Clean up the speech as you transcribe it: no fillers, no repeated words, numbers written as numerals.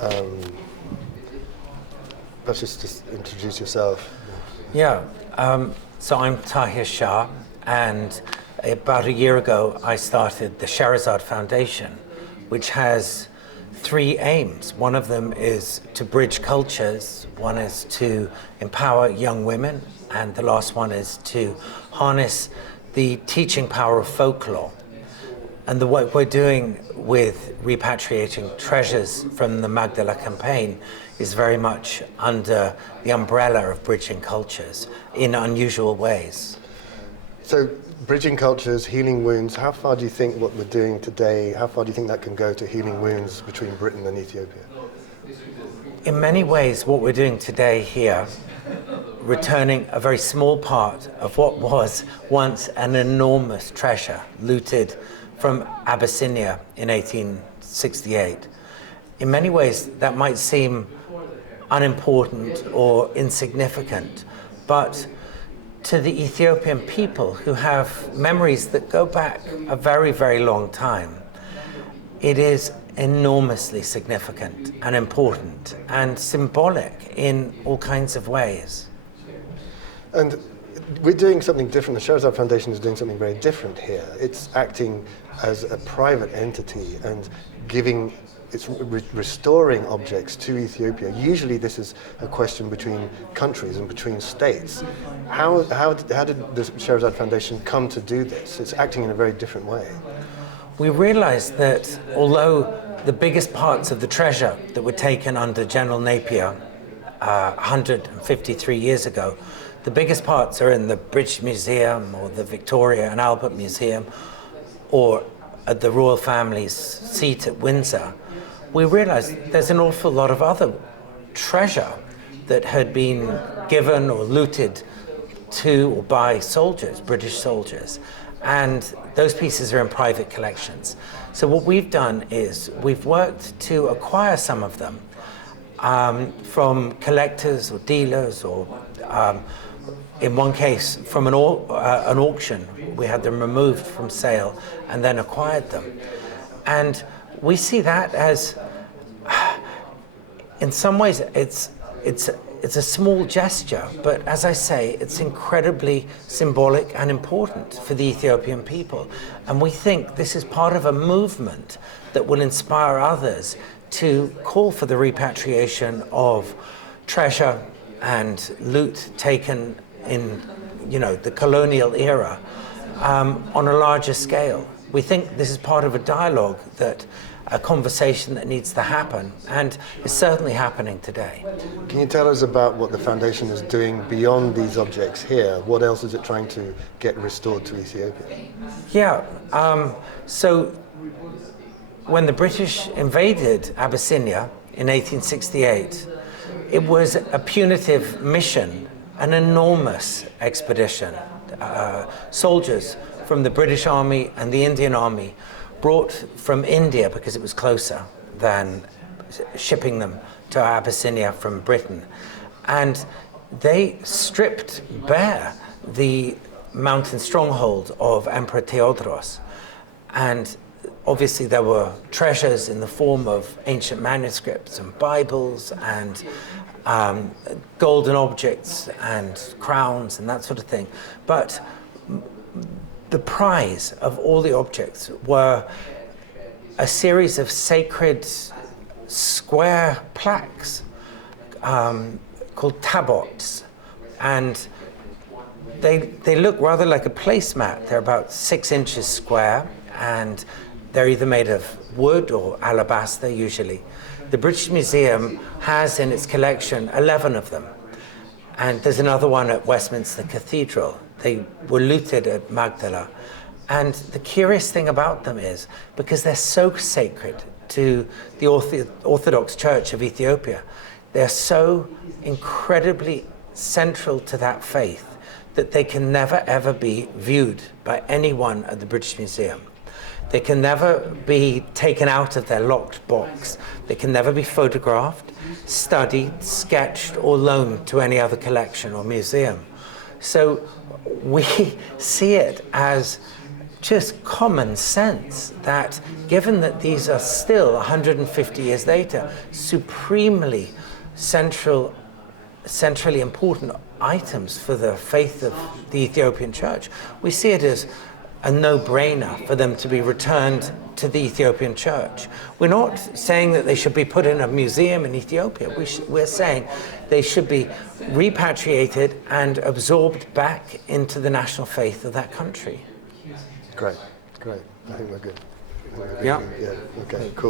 Um, Perhaps just introduce yourself. Yeah, so I'm Tahir Shah, and about a year ago I started the Scheherazade Foundation, which has three aims. One of them is to bridge cultures, one is to empower young women, and the last one is to harness the teaching power of folklore. And the work we're doing with repatriating treasures from the Magdala campaign is very much under the umbrella of bridging cultures in unusual ways. So, bridging cultures, healing wounds, how far do you think what we're doing today, how far do you think that can go to healing wounds between Britain and Ethiopia? In many ways, what we're doing today here, returning a very small part of what was once an enormous treasure looted from Abyssinia in 1868. In many ways, that might seem unimportant or insignificant, but to the Ethiopian people who have memories that go back a very, very long time, it is enormously significant and important and symbolic in all kinds of ways. And we're doing something different. The Scheherazade Foundation is doing something very different here. It's acting as a private entity and it's restoring objects to Ethiopia. Usually this is a question between countries and between states. How did the Scheherazade Foundation come to do this? It's acting in a very different way. We realized that although the biggest parts of the treasure that were taken under General Napier 153 years ago, the biggest parts are in the British Museum or the Victoria and Albert Museum or at the royal family's seat at Windsor. We realized there's an awful lot of other treasure that had been given or looted to or by soldiers, British soldiers, and those pieces are in private collections. So what we've done is we've worked to acquire some of them from collectors or dealers or in one case from an auction. We had them removed from sale and then acquired them. And we see that as, in some ways, it's a small gesture, but as I say, it's incredibly symbolic and important for the Ethiopian people. And we think this is part of a movement that will inspire others to call for the repatriation of treasure and loot taken in, the colonial era on a larger scale. We think this is part of a conversation that needs to happen, and is certainly happening today. Can you tell us about what the foundation is doing beyond these objects here? What else is it trying to get restored to Ethiopia? Yeah, so when the British invaded Abyssinia in 1868, it was a punitive mission, an enormous expedition. Soldiers from the British Army and the Indian Army brought from India, because it was closer than shipping them to Abyssinia from Britain. And they stripped bare the mountain stronghold of Emperor Theodros. And obviously there were treasures in the form of ancient manuscripts and Bibles and golden objects and crowns and that sort of thing. But the prize of all the objects were a series of sacred square plaques called tabots, and they look rather like a placemat. They're about 6 inches square, and they're either made of wood or alabaster usually. The British Museum has in its collection 11 of them, and there's another one at Westminster Cathedral. They were looted at Magdala. And the curious thing about them is, because they're so sacred to the Orthodox Church of Ethiopia, they're so incredibly central to that faith that they can never ever be viewed by anyone at the British Museum. They can never be taken out of their locked box. They can never be photographed, studied, sketched, or loaned to any other collection or museum. So we see it as just common sense that given that these are still 150 years later supremely centrally important items for the faith of the Ethiopian church, we see it as a no-brainer for them to be returned to the Ethiopian church. We're not saying that they should be put in a museum in Ethiopia. We're saying they should be repatriated and absorbed back into the national faith of that country. Great. I think we're good. Yeah. Yeah, okay, cool.